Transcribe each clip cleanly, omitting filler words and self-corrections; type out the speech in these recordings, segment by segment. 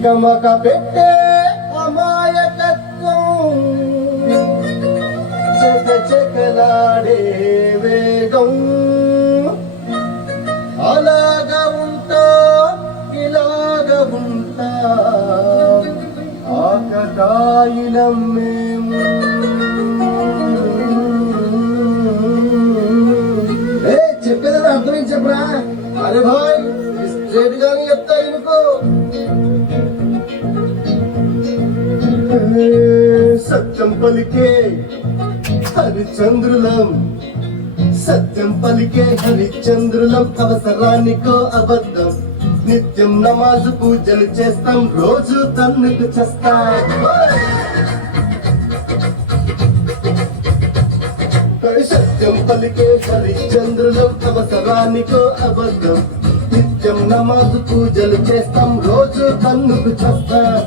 తికమక పెట్టే అమాయకత్వం చకచకలాడే వేగం అలాగా ఉంటా ఇలాగా ఉంటా ఆకతాయిలం మేము చెప్పేది అర్థం చెప్పరా అరే భాయ్ స్ట్రేట్ గానే చెప్తా ఇనుకో సత్యం పలికే హరిచంద్రులం సత్యం పలికే హరిచంద్రులం అవసరానికో అబద్ధం నిత్యం నమాజు పూజలు చేస్తాం రోజు తన్నుకు చేస్తాం సత్యం పలికే హరిచంద్రులం అవసరానికో అబద్ధం నిత్యం నమాజు పూజలు చేస్తాం రోజు కన్నుకు చేస్తాం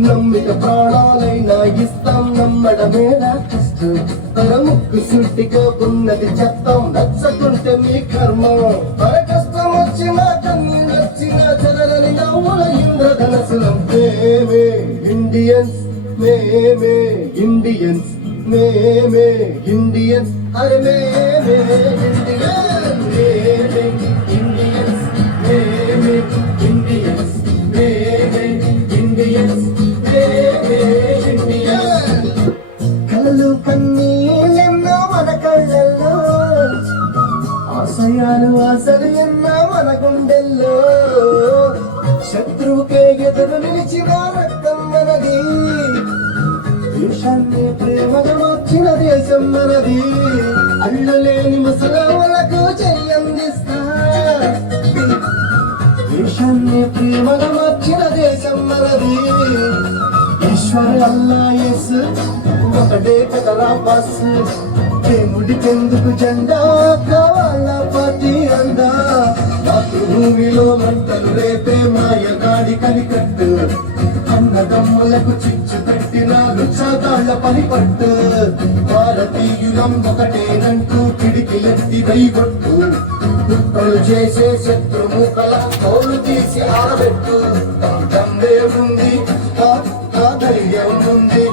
నమ్మిక ప్రాణాలైనా ఇస్తాం నమ్మడమేనా కష్టం తరముక్కు సుట్టిగా ఉన్నది చెప్తాం నచ్చకుంటే మీ కర్మం పర కష్టం వచ్చినా కన్ను నచ్చినా జరగని నవ్వుల ఇంద్రధనసులం మేమే ఇండియన్స్ మేమే ఇండియన్స్ మేమే ఇండియన్స్ అరే మేమే ఇండియన్స్ మేమే ఇండియన్స్ మేమే ఇండియన్స్ మేమే ఇండియన్స్ మేమే ఇండియన్స్ కలలు కన్నీళ్ళెన్నో మన కళ్ళల్లో ఆశయాలు ఆశలు ఎన్నో మన గుండెల్లో శత్రువుకే ఎదురు నిలిచిన రక్తం మనది దేశాన్ని ప్రేమగా మార్చిన దేశం మనది అళ్ళలేని ముసలమ్మలకు చెయ్యందిస్తా దేశాన్ని ప్రేమగా మార్చిన దేశం మనది ఈశ్వర అల్లా యేసు ఒకటే కదరా బస్ దేవుడికెందుకు జెండా కావాలా పార్టీ అందా మాతృభూమిలో మంటలు రేపే మాయగాడి కనికట్టు అన్నదమ్ములకు చిచ్చు పెట్టిన రుచాదాళ్ల పనిపట్టు భారతీయులం ఒకటేనంటూ పిడికిలెత్తి వైగొట్టు కుట్రలు చేసే శత్రుముఖల తోలు తీసి ఆరబెట్టు దమ్మే ఉంది ధైర్యం ఉంది